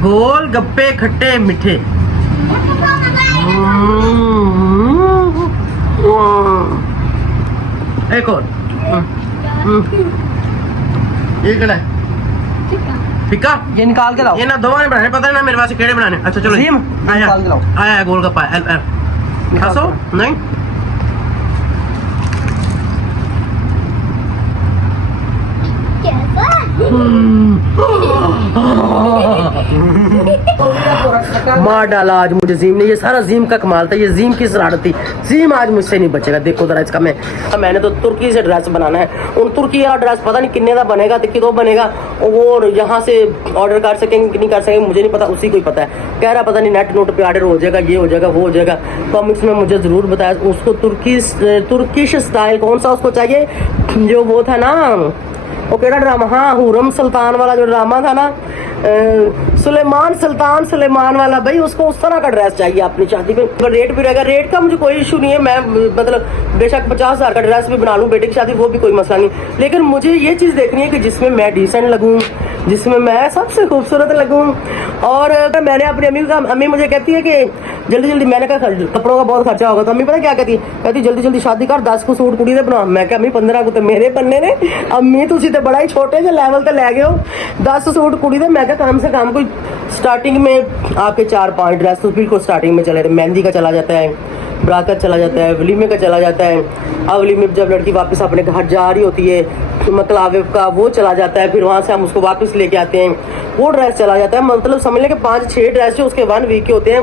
गोल गप्पे खट्टे मीठे। एक और। ये क्या है? फिक्का। ये निकाल के लाओ। ये ना दो ने बनाने, पता है ना मेरे पास केड़े बनाने। अच्छा चलो सेम आया निकाल के लाओ। आया गोलगप्पा खासो नहीं। मार डाला आज मुझे जीम ने। ये सारा जीम का कमाल था, ये जीम की शरारत थी। जीम आज मुझसे नहीं बचेगा। देखो जरा इसका मैंने तो तुर्की से ड्रेस बनाना है। उन तुर्की का ड्रेस पता नहीं कितने का बनेगा, कितो बनेगा। और यहाँ से ऑर्डर कर सकेंगे कि नहीं कर सकेंगे मुझे नहीं पता, उसी को ही पता है। कह रहा पता नहीं नेट नोट पे ऑर्डर हो जाएगा, ये हो जाएगा, वो हो जाएगा। कॉमिक्स में मुझे जरूर बताया उसको तुर्किश स्टाइल कौन सा उसको चाहिए। जो वो था ना, वो केड़ा ड्रामा, हाँ हुरम सुल्तान वाला जो ड्रामा था ना, सुलेमान वाला, भाई उसको उस तरह का ड्रेस चाहिए अपनी शादी में। रेट भी रहेगा, रेट का मुझे कोई इशू नहीं है। मैं मतलब बेशक 50,000 का ड्रेस भी बना लूँ बेटे की शादी, वो भी कोई मसला नहीं। लेकिन मुझे ये चीज़ देखनी है कि जिसमें मैं डिसेंट लगूँ, जिसमें मैं सबसे खूबसूरत लगूँ। और मैंने अपनी अम्मी को कहा, अम्मी मुझे कहती है कि जल्दी जल्दी, मैंने कहा कपड़ों का बहुत खर्चा होगा, तो अम्मी पता क्या कहती है, कहती जल्दी जल्दी शादी कर, 10 को सूट कुड़ी दे बना। मैं क्या अम्मी 15 को तो मेरे बनने ने, अम्मी तुसी तो बड़ा ही छोटे से लेवल पे लै गए हो, 10 सूट कुड़ी दे। मैं क्या कम से कम कोई स्टार्टिंग में आपके 4-5 ड्रेस तो बिल्कुल स्टार्टिंग में चले रहे। मेहंदी का चला जाता है, बरात चला जाता है, वलीमे का चला जाता है। अवली में जब लड़की वापस अपने घर जा रही होती है तो मकलावे का वो चला जाता है, फिर वहाँ से हम उसको वापस लेके आते हैं, वो ड्रेस चला जाता है। मतलब समझ लें कि 5-6 ड्रेस जो उसके 1 वीक के होते हैं,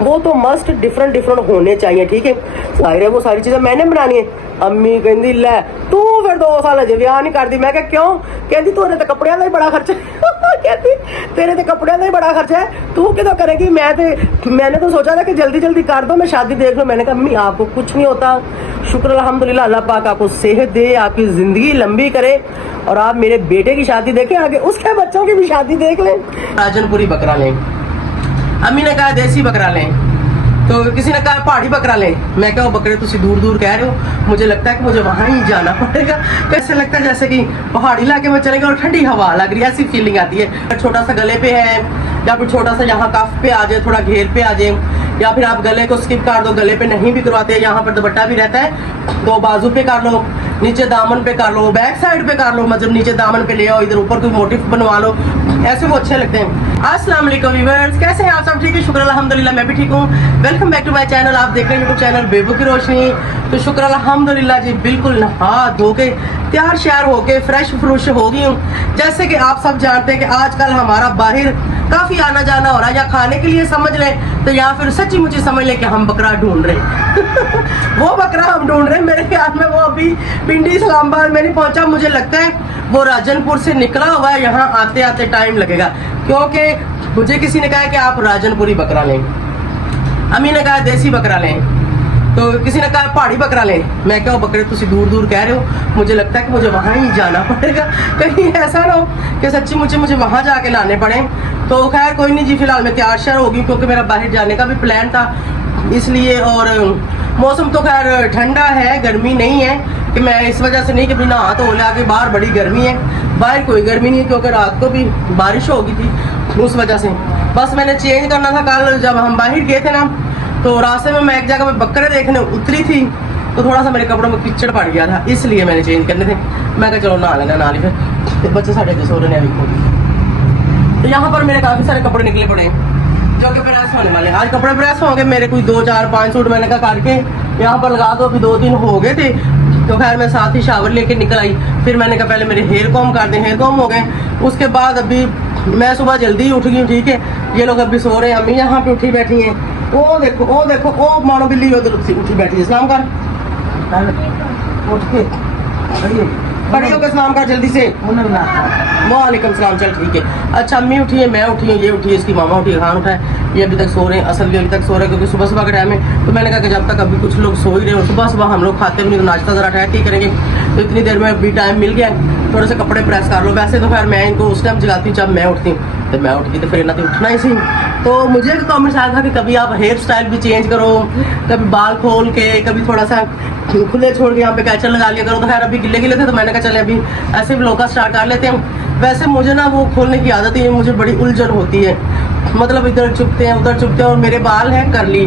वो तो मस्ट डिफरेंट होने चाहिए। ठीक है, जाहिर है वो सारी चीज़ें मैंने बनानी है। अम्मी कहती लै तू फिर 2 साल अजे ब्याह नहीं करती। मैं क्या क्यों? कहती तेरे तो कपड़े का ही बड़ा खर्चा कहती तेरे तो कपड़े का ही बड़ा खर्चा है, तू कितना करेगी। मैंने तो सोचा था कि जल्दी जल्दी कर दो, मैं शादी देख लूँ। मैंने कहा अम्मी आपको कुछ नहीं होता, शुक्र अल्हम्दुलिल्लाह, अल्लाह पाक आपको सेहत दे, आपकी ज़िंदगी लंबी करे, और आप मेरे बेटे की शादी देखें, आगे उसके बच्चों की भी शादी देख लें। राजनपुरी बकरा लें, अम्मी ने कहा देसी बकरा लें, तो किसी ने कहा पहाड़ी बकरा लें। मैं क्या वो बकरे तुम दूर दूर कह रहे हो, मुझे लगता है कि मुझे वहाँ ही जाना पड़ेगा। कैसे लगता है जैसे कि पहाड़ी इलाके में चलेंगे और ठंडी हवा लग रही है, ऐसी फीलिंग आती है। छोटा सा गले पे है, या फिर छोटा सा यहाँ कफ पे आ जाए, थोड़ा घेर पे आ जाए, या फिर आप गले को स्किप कर दो, गले पे नहीं भी करवाते, यहाँ पर दुपट्टा भी रहता है, 2 बाजू पे कर लो, नीचे दामन पे कर लो, बैक साइड पे कर लो, मतलब नीचे दामन पे ले आओ, इधर ऊपर कोई मोटिफ बनवा लो, ऐसे वो अच्छे लगते हैं। अस्सलाम वालेकुम व्यूअर्स, कैसे हैं आप सब? ठीक है, शुक्र अल्हम्दुलिल्लाह, मैं भी ठीक हूँ। Welcome back to my channel. आप देख रहे हैं यूट्यूब चैनल बेबू की रोशनी। तो शुक्र अल्हम्दुलिल्लाह जी, बिल्कुल नहा धो के तैयार श्यार होके फ्रेश फ्रूश हो गई हूँ। जैसे कि आप सब जानते हैं कि आजकल हमारा बाहर काफी आना जाना हो रहा है, या खाने के लिए समझ लें, तो या फिर सच्ची मुझे समझ लें कि हम बकरा ढूंढ रहे हैं वो बकरा हम ढूंढ रहे हैं। मेरे ख्याल में वो अभी पिंडी इस्लामाबाद में नहीं पहुंचा, मुझे लगता है वो राजनपुर से निकला हुआ है। यहाँ आते आते टाइम लगेगा, क्योंकि मुझे किसी ने कहा कि आप राजनपुरी बकरा लें, अम्मी ने कहा देसी बकरा लें, तो किसी ने कहा पहाड़ी बकरा लें। मैं क्या वो बकरे तुम दूर दूर कह रहे हो, मुझे लगता है कि मुझे वहाँ ही जाना पड़ेगा, कहीं ऐसा ना हो कि सच्ची मुझे वहाँ जाके लाने पड़े। तो खैर कोई नहीं जी, फिलहाल मैं तैयार श्यार होगी, क्योंकि मेरा बाहर जाने का भी प्लान था इसलिए। और मौसम तो खैर ठंडा है, गर्मी नहीं है, कि मैं इस वजह से नहीं कि बिना हाथ हो के बाहर बड़ी गर्मी है। बाहर कोई गर्मी नहीं है, क्योंकि रात को भी बारिश हो गई थी, उस वजह से बस मैंने चेंज करना था। कल जब हम बाहर गए थे ना, तो रास्ते में मैं एक जगह पे बकरे देखने उतरी थी, तो थोड़ा सा मेरे कपड़ों में कीचड़ पड़ गया था, इसलिए मैंने चेंज करने थे। मैं कहा चलो नहा लेना, नहा ली फिर बच्चे साढ़े 10 हो रहे हैं अभी। तो यहाँ पर मेरे काफ़ी सारे कपड़े निकले पड़े हैं जो कि प्रेस होने वाले हैं। आज कपड़े प्रेस होंगे मेरे, कोई 2, 4, 5 सूट मैंने कहा करके यहाँ पर लगा दो। अभी 2-3 हो गए थे, तो खैर मैं साथ ही शावर लेके निकल आई। फिर मैंने कहा पहले मेरे हेयर कॉम कर दें, हेयर कॉम हो गए। उसके बाद अभी मैं सुबह जल्दी उठ गई हूँ, ठीक है। ये लोग अभी सो रहे हैं, अम्मी यहाँ पे उठी बैठी हैं। वो देखो वो मानो बिल्ली उधर उठी बैठी है। सलाम कर, उठ के खड़ी होकर सलाम कर जल्दी से। वालेकुम सलाम। चल ठीक है। अच्छा अम्मी उठी है, मैं उठी हूँ, ये उठी है, इसकी मामा उठी है, खान उठा है, ये अभी तक सो रहे हैं। असल भी अभी तक सो रहे हैं क्योंकि सुबह सुबह का टाइम है। तो मैंने कहा कि जब तक अभी कुछ लोग सो ही रहे हो, सुबह सुबह हम लोग खाते भी नहीं, तो नाश्ता जरा ठहर के करेंगे। तो इतनी देर में अभी टाइम मिल गया, थोड़े से कपड़े प्रेस कर लो। वैसे तो खैर मैं इनको उस टाइम जगाती हूँ जब मैं उठती हूँ, तो मैं उठ गई तो फिर ना तो उठना ही सी। तो मुझे कमेंट्स आया था कि कभी आप हेयर स्टाइल भी चेंज करो, कभी बाल खोल के, कभी थोड़ा सा खुले छोड़ के यहाँ पे कैचर लगा लिया करो। तो खैर अभी गिले गिले थे, तो मैंने कहा चले अभी ऐसे व्लॉग का स्टार्ट कर लेते हैं। वैसे मुझे ना वो खोलने की आदत है, मुझे बड़ी उलझन होती है, मतलब इधर चुपते हैं उधर चुपते हैं, और मेरे बाल हैं करली,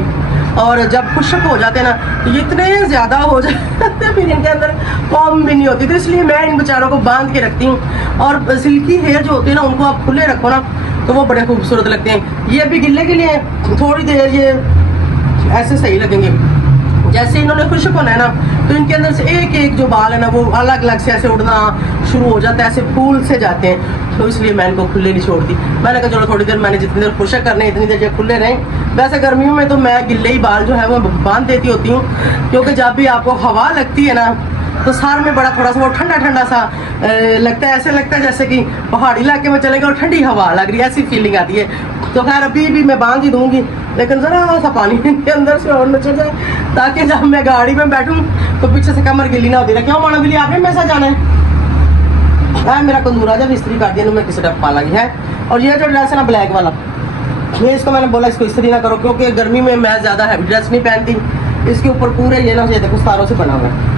और जब खुशक हो जाते हैं ना तो ये इतने ज़्यादा हो जाते हैं फिर इनके अंदर कॉम भी नहीं होती, तो इसलिए मैं इन बेचारों को बांध के रखती हूँ। और सिल्की हेयर जो होते हैं ना उनको आप खुले रखो ना तो वो बड़े खूबसूरत लगते हैं। ये अभी गिले गिले हैं, थोड़ी देर ये ऐसे सही लगेंगे। जैसे इन्होंने खुशक होना है ना तो इनके अंदर से एक एक जो बाल है ना वो अलग अलग से ऐसे उड़ना शुरू हो जाता है, ऐसे फूल से जाते हैं, तो इसलिए मैं इनको खुले नहीं छोड़ती। मैंने कहा चलो थोड़ी देर, मैंने जितनी देर खुशक करने इतनी देर जब खुले रहें। वैसे गर्मियों में तो मैं गिले ही बाल जो है वो बांध देती होती हूँ, क्योंकि जब भी आपको हवा लगती है ना तो सार में बड़ा थोड़ा सा वो ठंडा ठंडा सा लगता है, ऐसे लगता है जैसे कि पहाड़ी इलाके में चले गए और ठंडी हवा लग रही है, ऐसी फीलिंग आती है। तो खैर अभी भी मैं बांध ही दूंगी, लेकिन ज़रा सा पानी के अंदर से और न चल जाए, ताकि जब मैं गाड़ी में बैठूं तो पीछे से कमर गिली ना होती रहे। क्यों मानो गिली, आपने मेरे साथ जाना है? मेरा कंदूरा जब इस्त्री कर दिया मैं किसी टप पा लगी है। और ये जो ड्रेस है ना ब्लैक वाला, ये इसको मैंने बोला इसको इस्त्री ना करो, क्योंकि गर्मी में मैं ज़्यादा हैवी ड्रेस नहीं पहनती। इसके ऊपर पूरे ये ना ये देखो सितारों से बना हुआ है,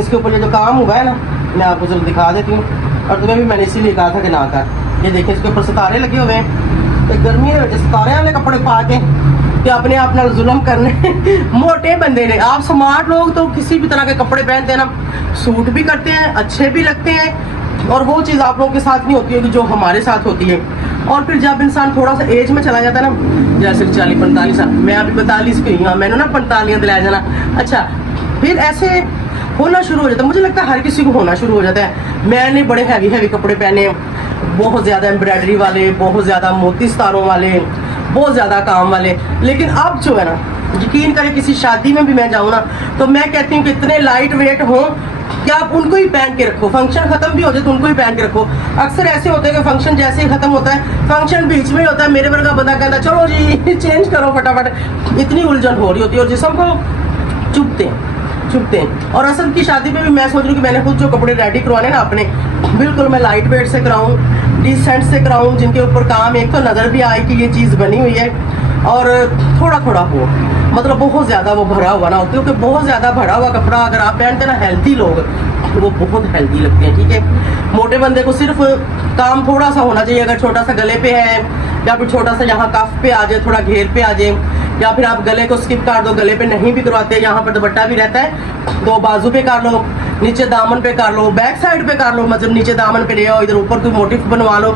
इसके ऊपर ये जो काम हुआ है ना मैं आपको चलो दिखा देती हूँ। और तुम्हें भी मैंने इसीलिए कहा था कि ना कर, ये देखिए इसके ऊपर सितारे लगे हुए हैं। तो गर्मी में सितारे वाले कपड़े पा के तो अपने आप नाल जुल्म करने मोटे बंदे ने। आप स्मार्ट लोग तो किसी भी तरह के कपड़े पहनते हैं ना, सूट भी करते हैं, अच्छे भी लगते हैं, और वो चीज़ आप लोगों के साथ नहीं होती है जो हमारे साथ होती है। और फिर जब इंसान थोड़ा सा एज में चला जाता है ना, जैसे 40-45 साल, मैं अभी 45 की हूँ, मैंने ना 45 दिलाया जाना, अच्छा फिर ऐसे होना शुरू हो जाता है। मुझे लगता है हर किसी को होना शुरू हो जाता है। मैंने बड़े हैवी हैवी कपड़े पहने, बहुत ज़्यादा एम्ब्रॉयडरी वाले, बहुत ज़्यादा मोती सितारों वाले, बहुत ज़्यादा काम वाले, लेकिन अब जो है ना यकीन करें किसी शादी में भी मैं जाऊँ ना तो मैं कहती हूँ कि इतने लाइट वेट हों कि आप उनको ही पहन के रखो, फंक्शन खत्म भी हो जाए तो उनको ही पहन के रखो। अक्सर ऐसे होते हैं कि फंक्शन जैसे ही खत्म होता है, फंक्शन बीच में होता है, मेरे वर्गा बंदा कहता चलो जी चेंज करो फटाफट, इतनी उलझन हो रही होती है और जिस्म को चुभते हैं। और असल की शादी में भी मैं सोच रही हूँ कि मैंने खुद जो कपड़े रेडी करवाने ना अपने, बिल्कुल मैं लाइट वेट से कराऊँ, डिसेंट से कराऊँ, जिनके ऊपर काम एक तो नज़र भी आए कि ये चीज़ बनी हुई है, और थोड़ा थोड़ा हो, मतलब बहुत ज़्यादा वो भरा हुआ ना हो, क्योंकि बहुत ज़्यादा भरा हुआ कपड़ा अगर आप पहनते ना हेल्थी लोग तो वो बहुत हेल्थी लगते हैं, ठीक है। मोटे बंदे को सिर्फ काम थोड़ा सा होना चाहिए, अगर छोटा सा गले पे है या फिर छोटा सा यहाँ कफ पे आ जाए, थोड़ा घेर पे आ जाए, या फिर आप गले को स्किप कर दो, गले पे नहीं भी करवाते, यहाँ पर दुपट्टा भी रहता है तो बाजू पे कर लो, नीचे दामन पे कर लो, बैक साइड पे कर लो, मतलब नीचे दामन पे ले आओ, इधर ऊपर कोई मोटिफ बनवा लो,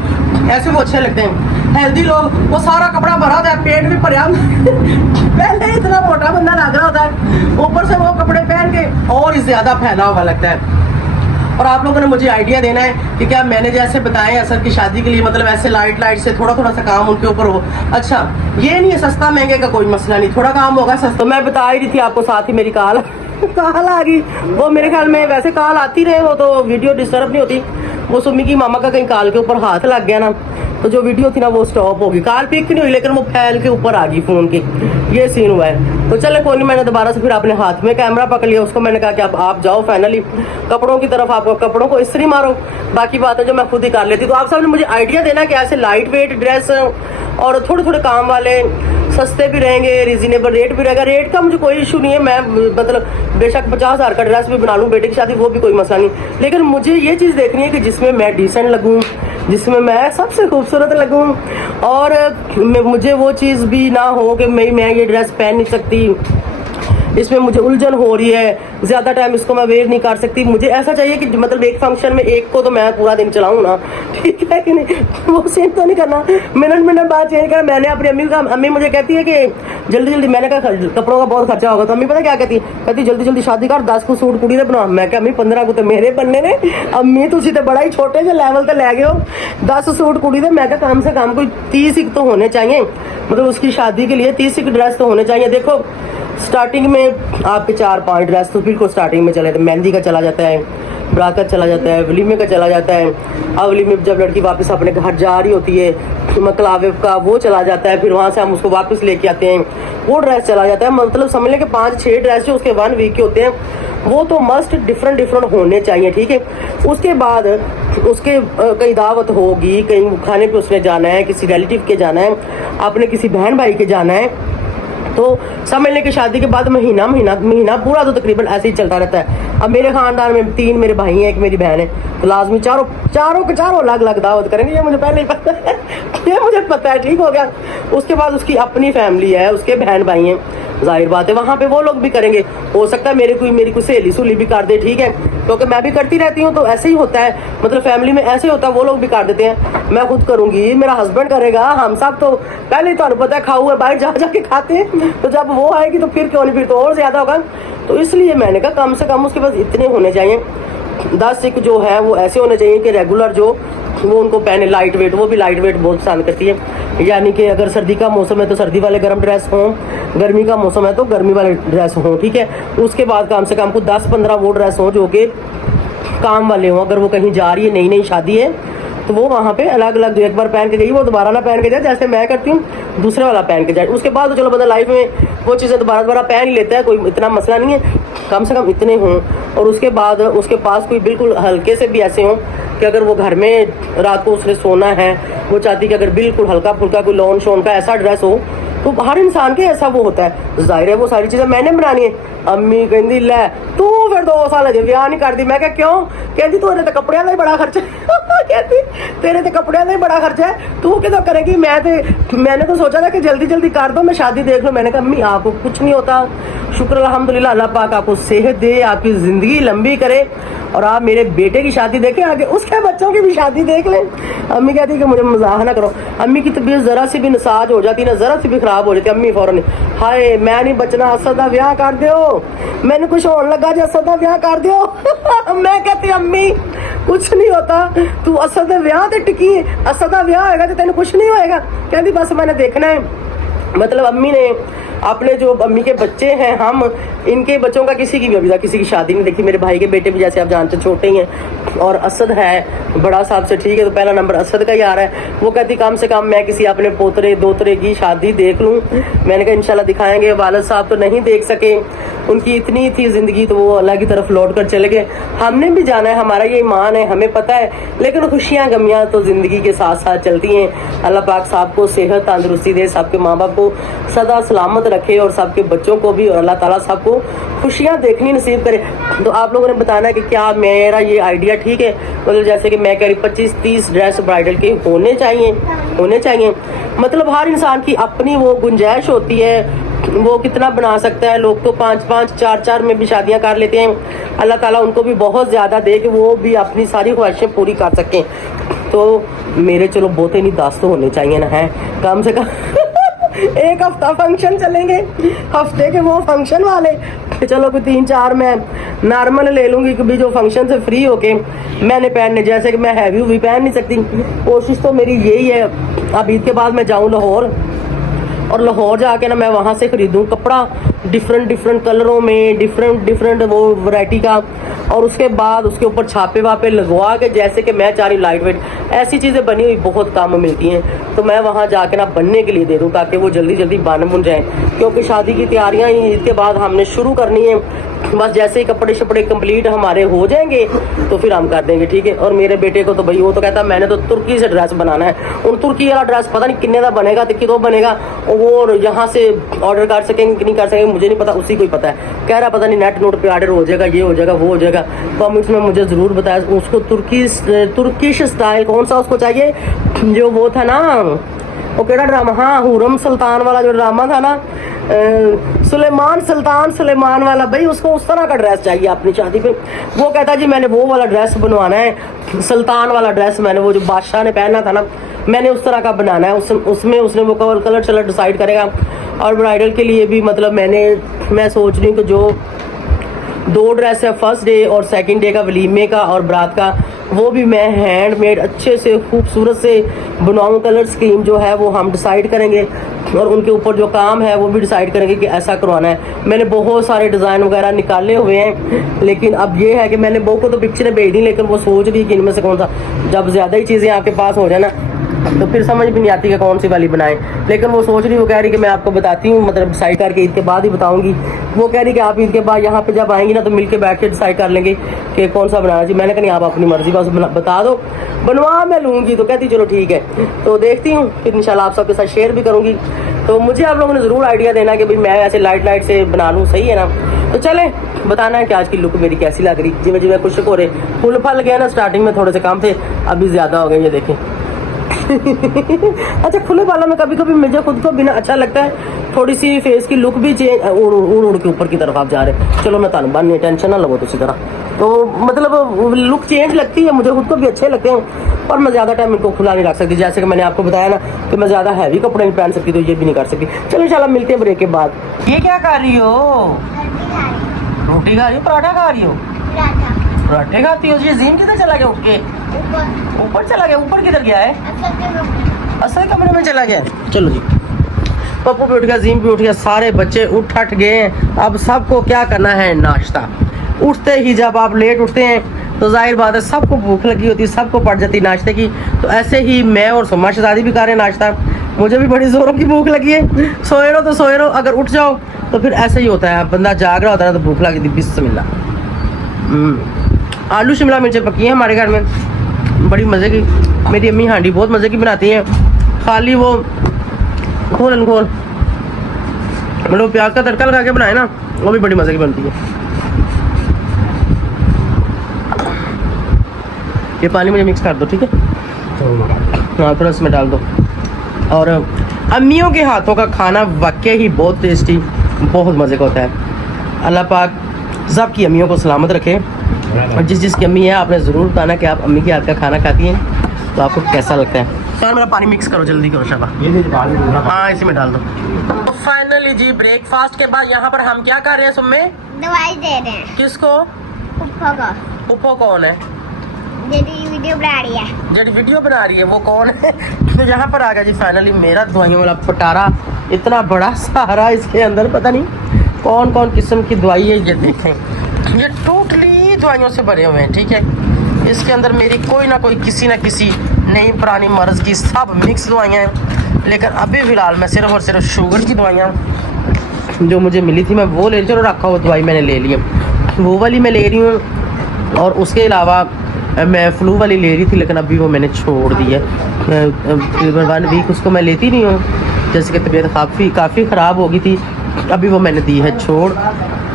ऐसे वो अच्छे लगते हैं। हेल्दी लोग वो सारा कपड़ा भरा होता है, पेट भी भरा पहले इतना मोटा बंदा लग रहा होता है, ऊपर से वो कपड़े पहन के और ज्यादा फैला हुआ लगता है। और आप लोगों ने मुझे आइडिया देना है कि क्या मैंने जैसे बताया असर की शादी के लिए, मतलब ऐसे लाइट लाइट से थोड़ा थोड़ा सा काम उनके ऊपर हो। अच्छा ये नहीं है सस्ता महंगे का कोई मसला नहीं, थोड़ा काम होगा सस्ता। तो मैं बता ही रही थी आपको, साथ ही मेरी कॉल आ गई। वो मेरे ख्याल में वैसे कॉल आती रहे वो तो वीडियो डिस्टर्ब नहीं होती, वो सुम्मी की मामा का कहीं कॉल के ऊपर हाथ लग गया ना तो जो वीडियो थी ना वो स्टॉप होगी, कॉल पिक नहीं हुई लेकिन वो फैल के ऊपर आ गई फोन की, ये सीन हुआ है। तो चले कोई नहीं, मैंने दोबारा से फिर अपने हाथ में कैमरा पकड़ लिया, उसको मैंने कहा कि आप जाओ फाइनली कपड़ों की तरफ, आपको कपड़ों को इस्त्री मारो, बाकी बात है जो मैं खुद ही कर लेती। तो आप सब ने मुझे आइडिया देना कि ऐसे लाइट वेट ड्रेस और थोड़े थोड़े काम वाले सस्ते भी रहेंगे, रीजनेबल रेट भी रहेगा। रेट का मुझे कोई इशू नहीं है, मैं मतलब बेशक 50,000 का ड्रेस भी बना लूँ बेटे की शादी, वो भी कोई मसला नहीं, लेकिन मुझे ये चीज़ देखनी है कि जिसमें मैं डिसेंट लगूँ, जिसमें मैं सबसे खूबसूरत लगूँ, और मुझे वो चीज़ भी ना हो कि मैं ये ड्रेस पहन नहीं सकती, इसमें मुझे उलझन हो रही है, ज़्यादा टाइम इसको मैं वेयर नहीं कर सकती। मुझे ऐसा चाहिए कि मतलब एक फंक्शन में एक को तो मैं पूरा दिन चलाऊँ ना, ठीक है कि नहीं, वो सीन तो नहीं करना मिनट बाद चेंज कर। मैंने अपनी अम्मी का, अम्मी मुझे कहती है कि जल्दी जल्दी, मैंने कहा कपड़ों का बहुत खर्चा होगा, तो अम्मी पता क्या कहती जल्दी जल्दी शादी कर, 10 को सूट कुड़ी ने बना। मैं क्या अम्मी 15 को तो मेरे बनने ने, अम्मी तुसी तो बड़ा ही छोटे से लेवल पर लै गए हो, 10 सूट कुड़ी ने। मैं क्या कम से कम कोई 30 तो होने चाहिए, मतलब उसकी शादी के लिए 30 ड्रेस तो होने चाहिए। देखो स्टार्टिंग में आपके 4-5 ड्रेस तो बिल्कुल स्टार्टिंग में चले जाते हैं, मेहंदी का चला जाता है, बरात चला जाता है, वलीमे का चला जाता है, अब वलीमे जब लड़की वापस अपने घर जा रही होती है तो मकलावे का वो चला जाता है, फिर वहाँ से हम उसको वापस लेके आते हैं, वो ड्रेस चला जाता है। मतलब समझ लें कि 5-6 ड्रेस जो उसके 1 वीक के होते हैं वो तो मस्ट डिफरेंट होने चाहिए, ठीक है। उसके बाद उसके कहीं दावत होगी, कहीं खाने पे उसने जाना है, किसी रिलेटिव के जाना है, अपने किसी बहन भाई के जाना है, तो समझ कि शादी के बाद महीना महीना महीना पूरा तो तकरीबन ऐसे ही चलता रहता है। अब मेरे खानदान में 3 मेरे भाई हैं, एक मेरी बहन है, तो लाजमी चारों अलग अलग दावत करेंगे। ये मुझे पहले ही पता है, ये मुझे पता है, ठीक हो गया। उसके बाद उसकी अपनी फैमिली है, उसके बहन भाई हैं, जाहिर बात है वहाँ पे वो लोग भी करेंगे। हो सकता है मेरी कोई सहेली सुली भी कर दे, ठीक है, क्योंकि मैं भी करती रहती हूँ, तो ऐसे ही होता है, मतलब फैमिली में ऐसे होता है, वो लोग भी कर देते हैं। मैं खुद करूंगी, मेरा हस्बैंड करेगा, हम सब तो पहले ही तो पता है खाऊ है, बाहर जा जाके खाते हैं, तो जब वो आएगी तो फिर क्यों नहीं, फिर तो और ज्यादा होगा। तो इसलिए मैंने कहा कम से कम उसके पास इतने होने चाहिए, 10 एक जो है वो ऐसे होने चाहिए कि रेगुलर जो वो उनको पहने, लाइट वेट, वो भी लाइट वेट बहुत पसंद करती है। यानी कि अगर सर्दी का मौसम है तो सर्दी वाले गर्म ड्रेस हों, गर्मी का मौसम है तो गर्मी वाले ड्रेस हों, ठीक है। उसके बाद कम से कम को 10-15 वो ड्रेस हों जो कि काम वाले हों। अगर वो कहीं जा रही है, नई नई शादी है, तो वो वहाँ पे अलग अलग जो एक बार पहन के गई वो दोबारा ना पहन के जाए, जैसे मैं करती हूँ दूसरे वाला पहन के जाए। उसके बाद तो चलो बंदा लाइफ में वो चीज़ें दोबारा पहन ही लेता है, कोई इतना मसला नहीं है, कम से कम इतने हों। और उसके बाद उसके पास कोई बिल्कुल हल्के से भी ऐसे हों कि अगर वो घर में रात को उसने सोना है, वो चाहती कि अगर बिल्कुल हल्का फुल्का कोई लॉन शोन का ऐसा ड्रेस हो, तो हर इंसान के ऐसा वो होता है। जाहिर है वो सारी चीज़ें मैंने बनानी है। अम्मी कहती ले तू फिर 2 साल अजे ब्याह नहीं करती। मैं क्या क्यों? कहती तेरे तो कपड़े का ही बड़ा खर्चा कहती तेरे तो कपड़े का ही बड़ा खर्चा है, तू क्यों करेगी? मैंने तो सोचा था कि जल्दी जल्दी कर दो, मैं शादी देख लूँ। मैंने कहा अम्मी आपको कुछ नहीं होता, शुक्र अल्हम्दुलिल्लाह, अल्लाह पाक आपको सेहत दे, आपकी ज़िंदगी लंबी करे, और आप मेरे बेटे की शादी देखें, आगे उसके बच्चों की भी शादी देख लें। अम्मी कहती कि मुझे मजाक ना करो। अम्मी की तबीयत ज़रा सी भी नसाज हो जाती ना, ज़रा सी भी खराब हो जाती, अम्मी फौरन हाय मैं नहीं बचना, असद दा ब्याह कर दो, मैंने कुछ होने लगा जो असद दा ब्याह कर दो। मैं कहती अम्मी कुछ नहीं होता, तू असद दा ब्याह ते टिकी है, असद दा ब्याह होएगा तो तेन कुछ नहीं होएगा। कहती बस मैंने देखना है। मतलब अम्मी ने अपने जो अम्मी के बच्चे हैं, हम इनके बच्चों का किसी की भी अभी तक किसी की शादी नहीं देखी। मेरे भाई के बेटे भी जैसे आप जानते छोटे ही हैं, और असद है बड़ा साहब से, ठीक है, तो पहला नंबर असद का ही आ रहा है। वो कहती कम से कम मैं किसी अपने पोतरे दोतरे की शादी देख लूँ। मैंने कहा इंशाल्लाह दिखाएंगे। वालिद साहब तो नहीं देख सके, उनकी इतनी थी ज़िंदगी, तो वो अल्लाह की तरफ लौट कर चले गए। हमने भी जाना है, हमारा ये ईमान है, हमें पता है, लेकिन खुशियाँ गमियाँ तो ज़िंदगी के साथ साथ चलती हैं। अल्लाह पाक साहब को सेहत तंदुरुस्ती दे, सबके माँ बाप को सदा सलामत रखे, और सबके बच्चों को भी, और अल्लाह ताला सबको खुशियाँ देखनी नसीब करे। तो आप लोगों ने बताना है कि क्या मेरा ये आइडिया ठीक है? मतलब जैसे कि मैं कह रही 25-30 ड्रेस ब्राइडल के होने चाहिए। मतलब हर इंसान की अपनी वो गुंजाइश होती है, वो कितना बना सकता है। लोग तो 5-5, 4-4 में भी शादियां कर लेते हैं। अल्लाह ताला उनको भी बहुत ज़्यादा दे कि वो भी अपनी सारी ख्वाहिशें पूरी कर सकें। तो मेरे चलो बहुते नहीं 10 तो होने चाहिए ना, है कम से कम। एक हफ्ता फंक्शन चलेंगे, हफ्ते के वो फंक्शन वाले, चलो कोई 3-4 मैं नॉर्मल ले लूंगी, कभी जो फंक्शन से फ्री होके मैंने पहनने, जैसे कि मैं हैवी भी पहन नहीं सकती। कोशिश तो मेरी यही है, अब ईद के बाद मैं जाऊँ लाहौर, और लाहौर जाके ना मैं वहाँ से खरीदूँ कपड़ा डिफरेंट कलरों में, डिफरेंट वो वैरायटी का, और उसके बाद उसके ऊपर छापे वापे लगवा के, जैसे कि मैं चाह रही लाइट वेट ऐसी चीज़ें बनी हुई बहुत कम मिलती हैं, तो मैं वहाँ जाके ना बनने के लिए दे दूँ, ताकि वो जल्दी जल्दी बन जाए। क्योंकि शादी की तैयारियाँ ईद के बाद हमने शुरू करनी है। बस जैसे ही कपड़े शपड़े कंप्लीट हमारे हो जाएंगे तो फिर हम कर देंगे, ठीक है। और मेरे बेटे को तो भाई वो तो कहता है मैंने तो तुर्की से ड्रेस बनाना है। उन तुर्की वाला ड्रेस पता नहीं कितने का बनेगा, कितों बनेगा, वो यहाँ से ऑर्डर कर सकेंगे कि नहीं कर सकेंगे मुझे नहीं पता, उसी को ही पता है। कह रहा पता नहीं नेट नोट पे ऑर्डर हो जाएगा, ये हो जाएगा, वो हो जाएगा। कॉमेंट्स में मुझे ज़रूर बताया उसको तुर्किश स्टाइल कौन सा उसको चाहिए, जो वो था ना, वो केड़ा ड्रामा, हाँ हुरम सुल्तान वाला जो ड्रामा था ना, सुलेमान वाला, भाई उसको उस तरह का ड्रेस चाहिए अपनी शादी पे। वो कहता जी मैंने वो वाला ड्रेस बनवाना है, सुल्तान वाला ड्रेस, मैंने वो जो बादशाह ने पहना था ना, मैंने उस तरह का बनाना है। उसमें उसने वो कलर शलर डिसाइड करेगा। और ब्राइडल के लिए भी मतलब मैं सोच रही हूँ कि जो 2 ड्रेस है, फर्स्ट डे और सेकंड डे का, वलीमे का और बारात का, वो भी मैं हैंडमेड अच्छे से खूबसूरत से बनाऊँ। कलर स्कीम जो है वो हम डिसाइड करेंगे, और उनके ऊपर जो काम है वो भी डिसाइड करेंगे कि ऐसा करवाना है। मैंने बहुत सारे डिज़ाइन वगैरह निकाले हुए हैं, लेकिन अब ये है कि मैंने बहू को तो पिक्चरें भेज दी, लेकिन वो सोच रही कि इनमें से कौन सा, जब ज़्यादा ही चीज़ें आपके पास हो जाए ना तो फिर समझ भी नहीं आती कि कौन सी वाली बनाए। लेकिन वो सोच रही, वो कह रही कि मैं आपको बताती हूँ, मतलब डिसाइड करके ईद के बाद ही बताऊंगी। वो कह रही कि आप ईद के बाद यहाँ पे जब आएंगी ना तो मिलके बैठ के डिसाइड कर लेंगे कि कौन सा बनाना चाहिए। मैंने कहा नहीं, आप अपनी मर्जी बस बता दो, बनवा मैं लूँगी। तो कहती चलो ठीक है। तो देखती हूँ, फिर इंशाल्लाह आप सबके साथ शेयर भी करूँगी। तो मुझे आप लोगों ने ज़रूर आइडिया देना कि भाई मैं ऐसे लाइट से बना लूँ, सही है ना। तो चले बताना है कि आज की लुक मेरी कैसी लग रही। जिमें जिमें खुश हो रहे, फुल फल गया ना, स्टार्टिंग में थोड़े से कम थे, अभी ज़्यादा हो गए, ये देखें। अच्छा, खुले बालों में कभी कभी मुझे खुद को बिना अच्छा लगता है, थोड़ी सी फेस की लुक भी चेंज, उड़ के ऊपर की तरफ आप जा रहे। चलो मैं तानुबान नहीं, टेंशन ना लो तो इसी तरह। तो मतलब लुक चेंज लगती है, मुझे खुद को भी अच्छे लगते हैं, पर मैं ज़्यादा टाइम इनको खुला नहीं रख सकती। जैसे कि मैंने आपको बताया ना कि मैं ज़्यादा हैवी कपड़े नहीं पहन सकती, तो ये भी नहीं कर सकती। चलो इंशाल्लाह मिलते हैं ब्रेक के बाद। ये क्या कर रही हो? रोटी खा रही हो, पराठा खा रही हो? पराठे खाती हो? ये जीम किधर चला गया? उठ के ऊपर चला गया। ऊपर किधर गया है? असल कमरे में चला गया। चलो जी, पप्पू भी उठ गया, जीम भी उठ गया, सारे बच्चे उठ हट गए। अब सबको क्या करना है? नाश्ता। उठते ही जब आप लेट उठते हैं तो जाहिर बात है सबको भूख लगी होती है, सबको पड़ जाती है नाश्ते की। तो ऐसे ही मैं और सुमा शहजादी भी कर रहे हैं नाश्ता। मुझे भी बड़ी जोरों की भूख लगी है। सोए रहो तो सोए रहो, अगर उठ जाओ तो फिर ऐसे ही होता है। बंदा जाग रहा होता है तो भूख लगी थी, बिस्मिल्लाह। आलू शिमला मिर्चें पकी हैं हमारे घर में, बड़ी मज़े की। मेरी अम्मी हांडी बहुत मज़े की बनाती हैं, खाली वो खोल मतलब प्याज का तड़का लगा के बनाए ना, वो भी बड़ी मज़े की बनती है। ये पानी मुझे मिक्स कर दो, ठीक है? हाँ, थोड़ा इसमें डाल दो। और अम्मियों के हाथों का खाना वाकई ही बहुत टेस्टी, बहुत मज़े का होता है। अल्लाह पाक सबकी अम्मियों को सलामत रखे। और जिसकी अम्मी है, आपने ज़रूर बताना कि आप अम्मी के हाथ का खाना खाती हैं तो आपको कैसा लगता है। सर मेरा पानी मिक्स करो, जल्दी करो शाबा। हाँ, इसी में डाल दो। तो फाइनली जी ब्रेकफास्ट के बाद यहाँ पर हम क्या कर रहे हैं? सुम्मे दवाई दे रहे हैं। किसको? पुप्पो को। पुप्पो कौन है? जेडी वीडियो बना रही है। जेडी वीडियो बना रही है, वो कौन है? तो यहाँ पर आ गया जी फाइनली मेरा दवाइयों वाला पटारा। इतना बड़ा सहारा इसके अंदर, पता नहीं कौन कौन किस्म की दवाई है। ये देखें, ये टोटली दवाइयों से भरे हुए हैं, ठीक है? इसके अंदर मेरी कोई ना कोई किसी ना किसी नई पुरानी मर्ज़ की सब मिक्स दवाइयाँ हैं। लेकिन अभी फ़िलहाल मैं सिर्फ और सिर्फ शुगर की दवाइयाँ जो मुझे मिली थी मैं वो ले, चलो रखा हुआ दवाई मैंने ले ली है, वो वाली मैं ले रही हूँ। और उसके अलावा मैं फ़्लू वाली ले रही थी, लेकिन अभी वो मैंने छोड़ दी है। तकरीबन 1 वीक उसको मैं लेती नहीं हूँ, जैसे कि तबीयत काफ़ी ख़राब हो गई थी, अभी वो मैंने दी है छोड़।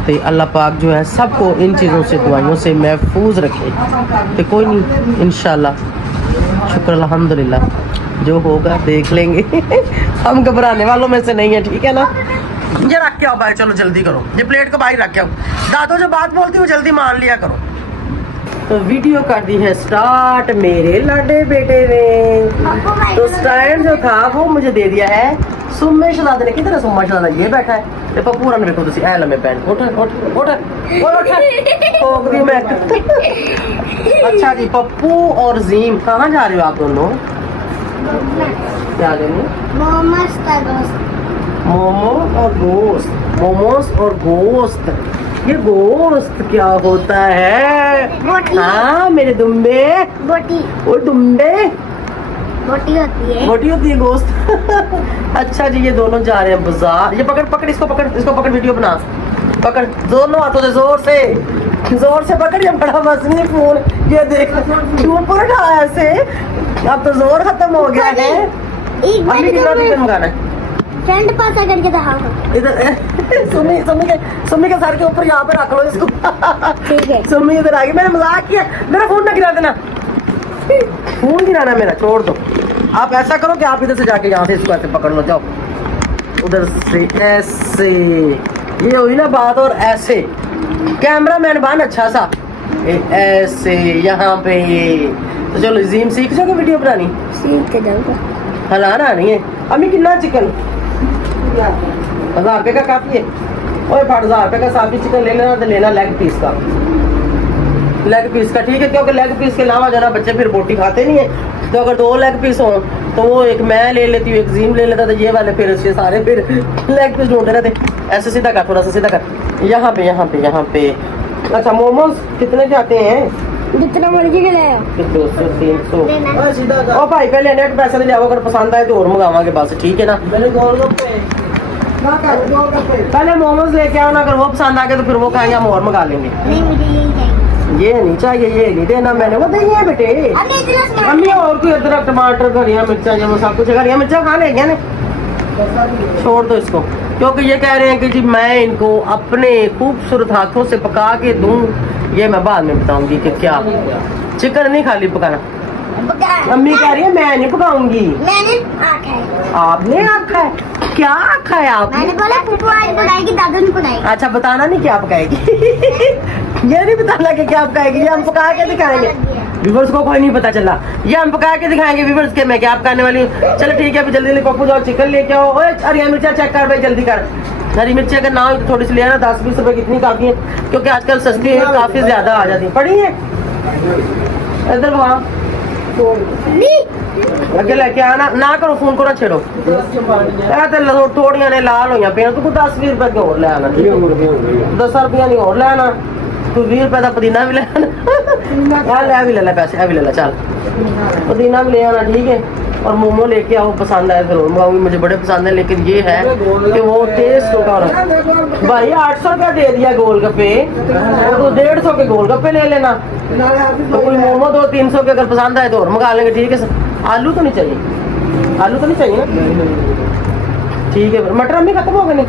तो अल्लाह पाक जो है सबको इन चीज़ों से, दवाइयों से महफूज रखे। तो कोई नहीं, इंशाल्लाह, शुक्र अल्हम्दुलिल्लाह, जो होगा देख लेंगे। हम घबराने वालों में से नहीं है, ठीक है ना? ये रख के आओ भाई, चलो जल्दी करो, ये प्लेट को बाहर रख के आओ। दादो जो बात बोलती हूँ जल्दी मान लिया करो। तो वीडियो कर दी है स्टार्ट मेरे लाडे बेटे ने। तो स्टैंड जो था वो मुझे दे दिया है सुम्मे शहजादे ने। किधर है सुम्मा शहजादा? ये बैठा है। ये पप्पू ने देखो तुसी ऐ लम्बे पैन उठ ठोक दी मैं। अच्छा जी, पप्पू और जीम कहाँ जा रहे हो आप दोनों? क्या लेने? मोमोज का गोश्त। मोमोज और गोश्त। ये गोश्त क्या होता है? बोटी। हाँ मेरे दुम्बे, बोटी। वो दुम्बे बोटी होती है। बोटी होती है गोश्त। अच्छा जी, ये दोनों जा रहे हैं बाजार। ये पकड़ इसको पकड़ वीडियो बना। पकड़ दोनों हाथों से, जोर से पकड़। ये बड़ा मसली फोन, ये देख ऊपर उठा ऐसे। अब तो जोर खत्म हो गया है। एक अभी कितना चिकन मंगाना है? फ्रंट पास करके दिखाओ। इधर सुमी के सर के ऊपर यहाँ पे रख लो इसको। ठीक है। सुमी इधर आ गई, मैंने मजाक किया। मेरा फोन ना गिरा देना, फोन गिराना मेरा, छोड़ दो। आप ऐसा करो कि आप इधर से जाके यहाँ से इसको ऐसे पकड़ लो, जाओ उधर से ऐसे। ये हुई ना बात। और ऐसे कैमरा मैन बन अच्छा सा, ऐसे यहाँ पे। तो चलो जीम सीख जाओगे वीडियो बनानी? सीख जाऊंगा। हलाना नहीं है। अम्मी कितना चिकन? 1000 रुपये का काफी है। और 1000 रुपये का साफी चिकन ले लेना, तो लेना लेग पीस का, ठीक है? क्योंकि लेग पीस के अलावा जरा बच्चे फिर बोटी खाते नहीं है। तो अगर 2 लेग पीस हो तो वो एक मैं ले लेती हूँ, एक जीम ले लेता, तो ये वाले फिर इसके सारे फिर लेग पीस ढूंढते रहते। ऐसे सीधा कर, थोड़ा सा सीधा कर, यहाँ पे। अच्छा मोमोज कितने के आते हैं? जितना मर्जी के ले आओ 200 300 लेना ओ भाई पहले नेट पैसे ले जाओ, अगर पसंद आए तो और मंगावांगे बस, ठीक है ना। पहले मोमोज लेके आओ ना, अगर वो पसंद आ गए तो फिर वो खाएंगे, हम और मंगा लेंगे। नहीं मुझे यही चाहिए। ये नहीं चाहिए, ये नहीं देना मैंने, वो नहीं है बेटे। अम्मी इतना स्मार्ट अम्मी और कोई अदरक टमाटर धनिया मिर्चा ये सब कुछ, हरिया मिर्चा खा लेंगे ना, छोड़ दो इसको। क्योंकि ये कह रहे हैं कि जी मैं इनको अपने खूबसूरत हाथों से पका के दूं, ये मैं बाद में बताऊंगी कि क्या। चिकन नहीं खाली पकाना, पका। अम्मी कह रही है मैं नहीं पकाऊंगी। मैंने आँख है। आपने आखा है? क्या आखा है आपने? मैंने बोला पुप्पू आज पकाएगी, दादू ने पकाएगी। अच्छा बताना नहीं क्या पकाएगी। ये नहीं बताना कि क्या पकाएगी, ये हम पका के दिखाएंगे। व्यूवर्स को कोई नहीं पता चला, ये हम पका के दिखाएंगे व्यूवर्स के मैं क्या पकाने वाली हूँ। चलो ठीक है, अभी जल्दी जल्दी पप्पू जाओ चिकन लेके आओ। ओए हरी मिर्चा चेक कर भाई, जल्दी कर। हरी मिर्ची अगर ना हो तो थोड़ी सी ले आना, 10-20 रुपए कितनी काफी है, क्योंकि आजकल सस्ती है, काफी ज्यादा आ जाती है। पड़ी है इधर वहाँ अगे लेके आना, ना करो फोन को ना छेड़ो। तो थोड़िया ने लाल हो पे, तू 10-20 रुपए के और ले आना, 10 रुपया नहीं और ले आना, तू 20 रुपए का पुदीना भी ले आना, ले ला पैसे, अभी ले ला, चल पुदीना भी ले आना, ठीक है। और मोमो लेके आओ, पसंद आए जरूर मंगाऊंगी, मुझे बड़े पसंद है। लेकिन ये है कि वो टेस्ट होगा भाई। 800 रुपया दे दिया गोलगप्पे, तो 150 के गोलगप्पे ले लेना। तो कोई मोमो 200-300 के अगर पसंद आए तो और मंगा लेंगे, ठीक है। आलू तो नहीं चाहिए, आलू तो नहीं चाहिए ना, ठीक है। मटर अम्मी खत्म हो गए नहीं,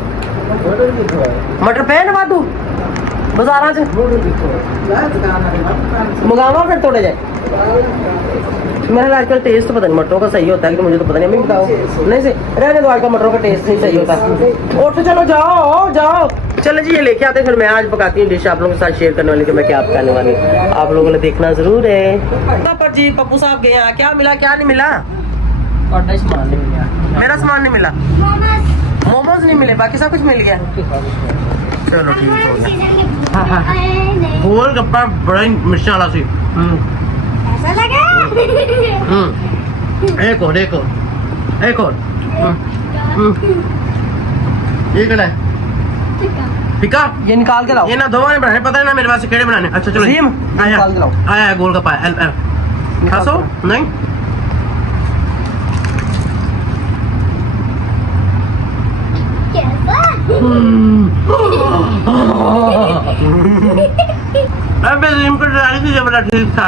मटर पे नवा दू बाजारा च मंगावा फिर थोड़े जाए। मेरा आजकल टेस्ट पता नहीं मटरों का सही होता है, लेकिन मुझे तो पता नहीं। अम्मी बताओ, नहीं से रहने दो, आजकल मटरों का टेस्ट नहीं सही होता। उठ चलो, जाओ जाओ, चलो जी ये लेके आते, फिर मैं आज पकाती हूँ डिश आप लोगों के साथ शेयर करने वाली कि मैं क्या पकाने वाली हूँ। आप लोगों ने देखना जरूर है। पर जी पप्पू साहब गए हैं, क्या मिला क्या नहीं मिला? सामान नहीं मिला, मेरा सामान नहीं मिला, मोमोज नहीं मिले, बाकी सब कुछ मिल गया। चलो ठीक हो गया। हाँ गोलगप्पा बड़ा ही मिर्चा वाला सी। ऐसा लगा। एक और ये क्या है? टिक्का ये निकाल के लाओ, ये ना दो ने बनाने, पता है ना मेरे पास केड़े बनाने। अच्छा चलो सेम निकाल के लाओ। आया गोलगप्पा खासो नहीं अबे जिम पर डाली थी जब ठीक था।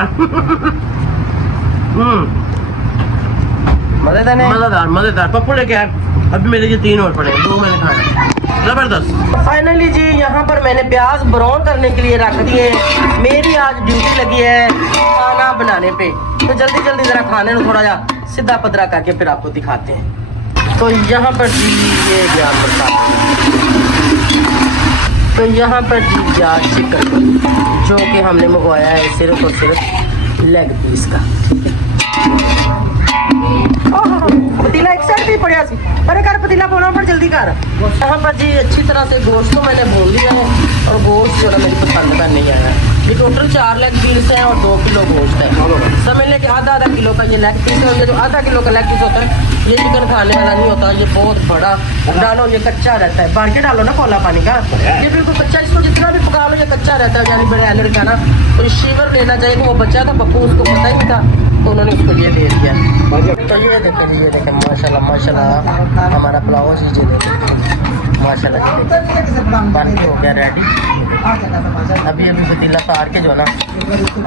मजेदार पप्पू लेके आए। अभी मेरे ये 3 और पड़े, 2 मैंने खाए, जबरदस्त। फाइनली जी यहाँ पर मैंने प्याज ब्राउन करने के लिए रख दिए। मेरी आज ड्यूटी लगी है खाना बनाने पे, तो जल्दी जल्दी जरा खाने को थोड़ा जा सीधा पतरा करके फिर आपको दिखाते हैं। तो यहाँ पर जी ये गया तो यहाँ पर जी गया चिकन, जो कि हमने मंगवाया है सिर्फ और सिर्फ लेग पीस का। पतीला एक साइड भी पड़ा सी, अरे कर पतीला बोना पर जल्दी कर। यहाँ पर जी अच्छी तरह से गोश्त को मैंने भून लिया है, और गोश्त जो है मेरी पसंद का नहीं आया। ये टोटल 4 लेग पीस है और 2 किलो गोश्त है। समझ लें कि आधा किलो का ये लेग पीस है। ये जो आधा किलो का लेग पीस होता है ये चिकन खाने वाला नहीं होता, ये बहुत बड़ा डालो, ये कच्चा रहता है। बाहर के डालो ना कोला पानी का, ये बिल्कुल कच्चा, इसको जितना भी पका लो ये कच्चा रहता है। यानी बड़े एलर्ट का ना, तो शीवर लेना चाहिए। तो वो बच्चा था पप्पू, उसको पता ही नहीं था, तो उन्होंने उसको ये दे दिया। तो ये देखें माशाल्लाह माशाल्लाह हमारा पुलाव चीज़ें देखें माशाल्लाह बन के हो गया रेडी। अभी पतीला फाड़ के जो ना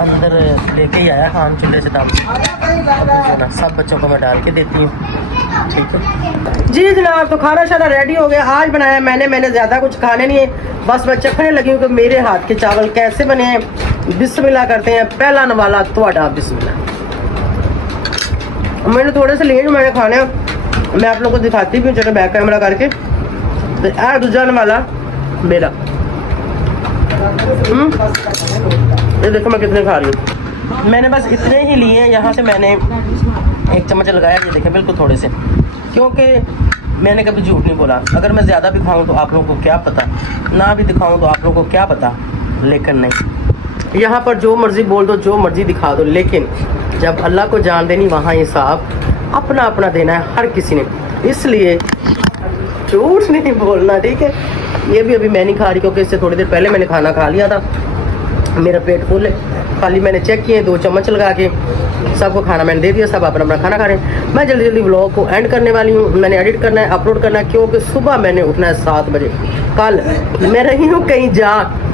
अंदर लेके ही आया खान चूल्हे से दाम, जो ना सब बच्चों को मैं डाल के देती हूँ, ठीक है जी जनाब। तो खाना शाना रेडी हो गया, आज बनाया मैंने ज़्यादा कुछ खाने नहीं है, बस मैं चखने लगी हूँ कि मेरे हाथ के चावल कैसे बने हैं। बिस्मिल्लाह करते हैं, पहला नवाला थोड़ा बिस्मिल्लाह। मैंने थोड़े से लिए जो मैंने खाने, मैं आप लोगों को दिखाती भी हूँ, चलो बैक कैमरा करके। तो दूसरा वाला मेरा ये देखो मैं कितने खा रही हूँ। मैंने बस इतने ही लिए हैं, यहाँ से मैंने 1 चम्मच लगाया, ये देखें बिल्कुल थोड़े से, क्योंकि मैंने कभी झूठ नहीं बोला। अगर मैं ज़्यादा भी खाऊँ तो आप लोगों को क्या पता, ना भी दिखाऊँ तो आप लोगों को क्या पता, लेकिन नहीं, यहाँ पर जो मर्जी बोल दो, जो मर्जी दिखा दो, लेकिन जब अल्लाह को जान देनी वहाँ हिसाब अपना अपना देना है हर किसी ने, इसलिए झूठ नहीं बोलना, ठीक है। ये भी अभी मैं नहीं खा रही, क्योंकि इससे थोड़ी देर पहले मैंने खाना खा लिया था, मेरा पेट फुल है। खाली मैंने चेक किए 2 चम्मच लगा के, सबको खाना मैंने दे दिया, सब अपना अपना खाना खा रहे हैं। मैं जल्दी जल्दी व्लॉग को एंड करने वाली हूँ। मैंने एडिट करना है, अपलोड करना है, क्योंकि सुबह मैंने उठना है 7 बजे। कल मैं रही हूँ कहीं जा,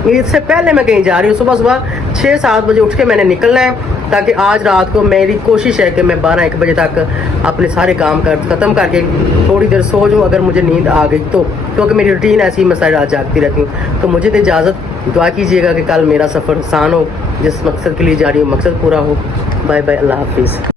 इससे पहले मैं कहीं जा रही हूँ। सुबह सुबह 6-7 बजे उठ के मैंने निकलना है, ताकि आज रात को मेरी कोशिश है कि मैं 12-1 बजे तक अपने सारे काम ख़त्म करके थोड़ी देर सो जाऊँ, अगर मुझे नींद आ गई तो, क्योंकि मेरी रूटीन ऐसी मैं सारी रात जागती रहती हूँ। तो मुझे तो इजाज़त, दुआ कीजिएगा कि कल मेरा सफ़र आसान हो, जिस मकसद के लिए जा रही हूँ मकसद पूरा हो। बाय बाय, अल्लाह हाफिज़।